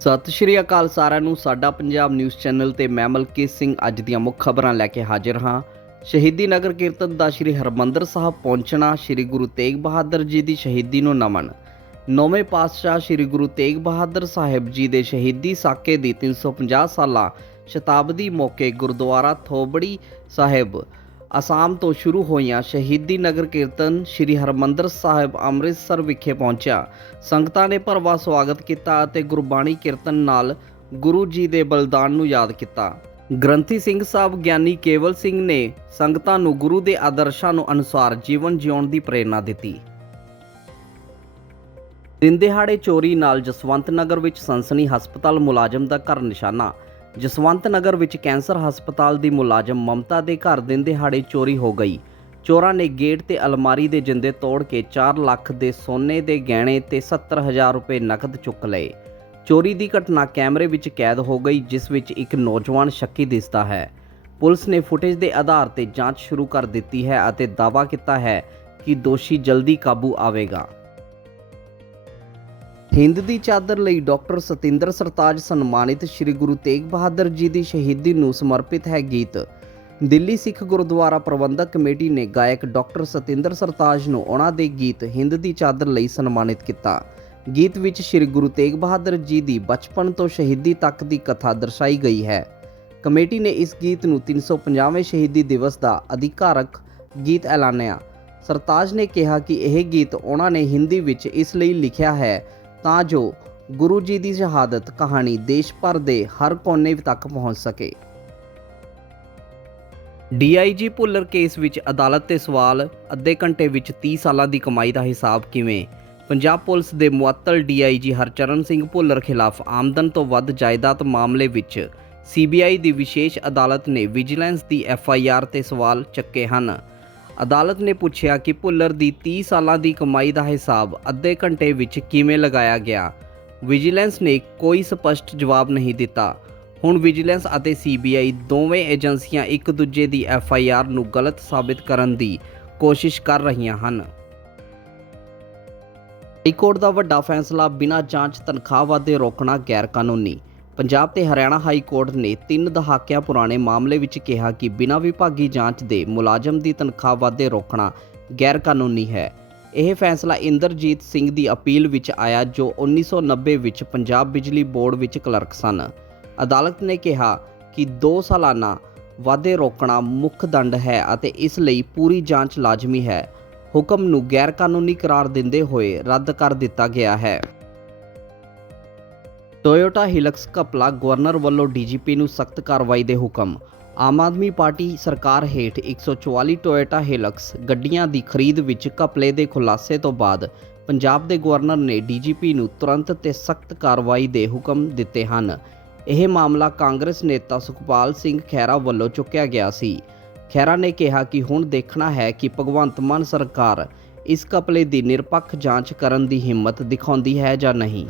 ਸਤਿ ਸ਼੍ਰੀ ਅਕਾਲ ਸਾਰਿਆਂ ਨੂੰ, ਸਾਡਾ ਪੰਜਾਬ ਨਿਊਜ਼ ਚੈਨਲ ਤੇ ਮੈਂ ਮਲਕੀਤ ਸਿੰਘ ਅੱਜ ਦੀਆਂ ਮੁੱਖ ਖਬਰਾਂ ਲੈ ਕੇ ਹਾਜ਼ਰ ਹਾਂ। ਸ਼ਹੀਦੀ ਨਗਰ ਕੀਰਤਨ ਦਾ ਸ਼੍ਰੀ ਹਰਮੰਦਰ ਸਾਹਿਬ ਪਹੁੰਚਣਾ, ਸ਼੍ਰੀ ਗੁਰੂ ਤੇਗ ਬਹਾਦਰ ਜੀ ਦੀ ਸ਼ਹੀਦੀ ਨੂੰ ਨਮਨ। ਨੌਵੇਂ ਪਾਤਸ਼ਾਹ ਸ਼੍ਰੀ ਗੁਰੂ ਤੇਗ ਬਹਾਦਰ ਸਾਹਿਬ ਜੀ ਦੇ ਸ਼ਹੀਦੀ ਸਾਕੇ ਦੀ 350 ਸਾਲਾ ਸ਼ਤਾਬਦੀ ਮੌਕੇ ਗੁਰਦੁਆਰਾ ਥੋਬੜੀ ਸਾਹਿਬ ਅਸਾਮ ਤੋਂ ਸ਼ੁਰੂ ਹੋਈਆਂ ਸ਼ਹੀਦੀ ਨਗਰ ਕੀਰਤਨ ਸ਼੍ਰੀ ਹਰਮੰਦਰ ਸਾਹਿਬ ਅੰਮ੍ਰਿਤਸਰ ਵਿਖੇ ਪਹੁੰਚਿਆ। ਸੰਗਤਾਂ ਨੇ ਭਰਵਾ ਸਵਾਗਤ ਕੀਤਾ ਅਤੇ ਗੁਰਬਾਣੀ ਕੀਰਤਨ ਨਾਲ ਗੁਰੂ ਜੀ ਦੇ ਬਲਿਦਾਨ ਨੂੰ ਯਾਦ ਕੀਤਾ। ਗ੍ਰੰਥੀ ਸਿੰਘ ਸਾਹਿਬ ਗਿਆਨੀ ਕੇਵਲ ਸਿੰਘ ਨੇ ਸੰਗਤਾਂ ਨੂੰ ਗੁਰੂ ਦੇ ਆਦਰਸ਼ਾਂ ਨੂੰ ਅਨੁਸਾਰ ਜੀਵਨ ਜਿਉਣ ਦੀ ਪ੍ਰੇਰਣਾ ਦਿੱਤੀ। ਦਿਨ ਦਿਹਾੜੇ ਚੋਰੀ ਨਾਲ ਜਸਵੰਤ ਨਗਰ ਵਿੱਚ ਸੰਸਨੀ ਹਸਪਤਾਲ ਮੁਲਾਜ਼ਮ ਦਾ ਘਰ ਨਿਸ਼ਾਨਾ ਜਸਵੰਤ ਨਗਰ ਵਿੱਚ ਕੈਂਸਰ ਹਸਪਤਾਲ ਦੀ ਮੁਲਾਜ਼ਮ ਮਮਤਾ ਦੇ ਘਰ ਦਿਨ ਦਿਹਾੜੇ ਚੋਰੀ ਹੋ ਗਈ। ਚੋਰਾਂ ਨੇ ਗੇਟ ਤੇ ਅਲਮਾਰੀ ਦੇ ਜਿੰਦੇ ਤੋੜ ਕੇ 4 ਲੱਖ ਦੇ ਸੋਨੇ ਦੇ ਗਹਿਣੇ ਤੇ 70000 ਰੁਪਏ ਨਕਦ ਚੁੱਕ ਲਏ। ਚੋਰੀ ਦੀ ਘਟਨਾ ਕੈਮਰੇ ਵਿੱਚ ਕੈਦ ਹੋ ਗਈ, ਜਿਸ ਵਿੱਚ ਇੱਕ ਨੌਜਵਾਨ ਸ਼ੱਕੀ ਦਿਸਦਾ ਹੈ। ਪੁਲਿਸ ਨੇ ਫੁਟੇਜ ਦੇ ਆਧਾਰ ਤੇ ਜਾਂਚ ਸ਼ੁਰੂ ਕਰ ਦਿੱਤੀ ਹੈ ਅਤੇ ਦਾਅਵਾ ਕੀਤਾ ਹੈ ਕਿ ਦੋਸ਼ੀ ਜਲਦੀ ਕਾਬੂ ਆਵੇਗਾ। ਹਿੰਦ ਦੀ ਚਾਦਰ ਲਈ ਡਾਕਟਰ ਸਤਿੰਦਰ ਸਰਤਾਜ ਸਨਮਾਨਿਤ ਸ੍ਰੀ ਗੁਰੂ ਤੇਗ ਬਹਾਦਰ ਜੀ ਦੀ ਸ਼ਹੀਦੀ ਨੂੰ ਸਮਰਪਿਤ ਹੈ ਗੀਤ। ਦਿੱਲੀ ਸਿੱਖ ਗੁਰਦੁਆਰਾ ਪ੍ਰਬੰਧਕ ਕਮੇਟੀ ਨੇ ਗਾਇਕ ਡਾਕਟਰ ਸਤਿੰਦਰ ਸਰਤਾਜ ਨੂੰ ਉਹਨਾਂ ਦੇ ਗੀਤ ਹਿੰਦ ਦੀ ਚਾਦਰ ਲਈ ਸਨਮਾਨਿਤ ਕੀਤਾ। ਗੀਤ ਵਿੱਚ ਸ੍ਰੀ ਗੁਰੂ ਤੇਗ ਬਹਾਦਰ ਜੀ ਦੀ ਬਚਪਨ ਤੋਂ ਸ਼ਹੀਦੀ ਤੱਕ ਦੀ ਕਥਾ ਦਰਸਾਈ ਗਈ ਹੈ। ਕਮੇਟੀ ਨੇ ਇਸ ਗੀਤ ਨੂੰ 350ਵੇਂ ਸ਼ਹੀਦੀ ਦਿਵਸ ਦਾ ਅਧਿਕਾਰਕ ਗੀਤ ਐਲਾਨਿਆ। ਸਰਤਾਜ ਨੇ ਕਿਹਾ ਕਿ ਇਹ ਗੀਤ ਉਹਨਾਂ ਨੇ ਹਿੰਦੀ ਵਿੱਚ ਇਸ ਲਈ ਲਿਖਿਆ ਹੈ ਤਾਂ ਜੋ ਗੁਰੂ ਜੀ ਦੀ ਸ਼ਹਾਦਤ ਕਹਾਣੀ ਦੇਸ਼ ਭਰ ਦੇ ਹਰ ਕੋਨੇ ਤੱਕ ਪਹੁੰਚ ਸਕੇ। ਡੀਆਈਜੀ ਭੁੱਲਰ ਕੇਸ ਵਿੱਚ ਅਦਾਲਤ ਤੇ ਸਵਾਲ, ਅੱਧੇ ਘੰਟੇ ਵਿੱਚ 30 ਸਾਲਾਂ ਦੀ ਕਮਾਈ ਦਾ ਹਿਸਾਬ ਕਿਵੇਂ? ਪੰਜਾਬ ਪੁਲਿਸ ਦੇ ਮੁਅੱਤਲ ਡੀਆਈਜੀ ਹਰਚਰਨ ਸਿੰਘ ਭੁੱਲਰ ਖਿਲਾਫ ਆਮਦਨ ਤੋਂ ਵੱਧ ਜਾਇਦਾਦ ਮਾਮਲੇ ਵਿੱਚ ਸੀਬੀਆਈ ਦੀ ਵਿਸ਼ੇਸ਼ ਅਦਾਲਤ ਨੇ ਵਿਜੀਲੈਂਸ ਦੀ ਐਫਆਈਆਰ ਤੇ ਸਵਾਲ ਚੱਕੇ ਹਨ। ਅਦਾਲਤ ਨੇ ਪੁੱਛਿਆ ਕਿ ਭੁੱਲਰ ਦੀ 30 ਸਾਲਾਂ ਦੀ ਕਮਾਈ ਦਾ ਹਿਸਾਬ ਅੱਧੇ ਘੰਟੇ ਵਿੱਚ ਕਿਵੇਂ ਲਗਾਇਆ ਗਿਆ। ਵਿਜੀਲੈਂਸ ਨੇ ਕੋਈ ਸਪਸ਼ਟ ਜਵਾਬ ਨਹੀਂ ਦਿੱਤਾ। ਹੁਣ ਵਿਜੀਲੈਂਸ ਅਤੇ ਸੀਬੀਆਈ ਦੋਵੇਂ ਏਜੰਸੀਆਂ ਇੱਕ ਦੂਜੇ ਦੀ ਐਫਆਈਆਰ ਨੂੰ ਗਲਤ ਸਾਬਿਤ ਕਰਨ ਦੀ ਕੋਸ਼ਿਸ਼ ਕਰ ਰਹੀਆਂ ਹਨ। ਹਾਈਕੋਰਟ ਦਾ ਵੱਡਾ ਫੈਸਲਾ ਬਿਨਾਂ ਜਾਂਚ ਤਨਖਾਹ ਵਾਧੇ ਰੋਕਣਾ ਗੈਰ ਕਾਨੂੰਨੀ ਪੰਜਾਬ ਤੇ ਹਰਿਆਣਾ ਹਾਈ ਕੋਰਟ ਨੇ ਤਿੰਨ ਦਹਾਕਿਆਂ ਪੁਰਾਣੇ ਮਾਮਲੇ ਵਿੱਚ ਕਿਹਾ ਕਿ ਬਿਨਾਂ ਵਿਭਾਗੀ ਜਾਂਚ ਦੇ ਮੁਲਾਜ਼ਮ ਦੀ ਤਨਖਾਹ ਵਾਧੇ ਰੋਕਣਾ ਗੈਰ ਕਾਨੂੰਨੀ ਹੈ। ਇਹ ਫੈਸਲਾ ਇੰਦਰਜੀਤ ਸਿੰਘ ਦੀ ਅਪੀਲ ਵਿੱਚ ਆਇਆ ਜੋ 1990 ਵਿੱਚ ਪੰਜਾਬ ਬਿਜਲੀ ਬੋਰਡ ਵਿੱਚ ਕਲਰਕ ਸਨ। ਅਦਾਲਤ ਨੇ ਕਿਹਾ ਕਿ 2 ਸਾਲਾਨਾ ਵਾਧੇ ਰੋਕਣਾ ਮੁੱਖ ਦੰਡ ਹੈ ਅਤੇ ਇਸ ਲਈ ਪੂਰੀ ਜਾਂਚ ਲਾਜ਼ਮੀ ਹੈ। ਹੁਕਮ ਨੂੰ ਗੈਰ ਕਾਨੂੰਨੀ ਕਰਾਰ ਦਿੰਦੇ ਹੋਏ ਰੱਦ ਕਰ ਦਿੱਤਾ ਗਿਆ ਹੈ। ਟੋਯੋਟਾ ਹਿਲਕਸ ਘਪਲਾ ਗਵਰਨਰ ਵੱਲੋਂ ਡੀਜੀਪੀ ਨੂੰ ਸਖਤ ਕਾਰਵਾਈ ਦੇ ਹੁਕਮ। ਆਮ ਆਦਮੀ ਪਾਰਟੀ ਸਰਕਾਰ ਹੇਠ 144 ਟੋਯੋਟਾ ਹਿਲਕਸ ਗੱਡੀਆਂ ਦੀ ਖਰੀਦ ਵਿੱਚ ਘਪਲੇ ਦੇ ਖੁਲਾਸੇ ਤੋਂ ਬਾਅਦ ਪੰਜਾਬ ਦੇ ਗਵਰਨਰ ਨੇ ਡੀਜੀਪੀ ਨੂੰ ਤੁਰੰਤ ਤੇ ਸਖਤ ਕਾਰਵਾਈ ਦੇ ਹੁਕਮ ਦਿੱਤੇ ਹਨ। ਇਹ ਮਾਮਲਾ ਕਾਂਗਰਸ ਨੇਤਾ ਸੁਖਪਾਲ ਸਿੰਘ ਖਹਿਰਾ ਵੱਲੋਂ ਚੁੱਕਿਆ ਗਿਆ ਸੀ। ਖਹਿਰਾ ਨੇ ਕਿਹਾ ਕਿ ਹੁਣ ਦੇਖਣਾ ਹੈ ਕਿ ਭਗਵੰਤ ਮਾਨ ਸਰਕਾਰ ਇਸ ਘਪਲੇ ਦੀ ਨਿਰਪੱਖ ਜਾਂਚ ਕਰਨ ਦੀ ਹਿੰਮਤ ਦਿਖਾਉਂਦੀ ਹੈ ਜਾਂ ਨਹੀਂ।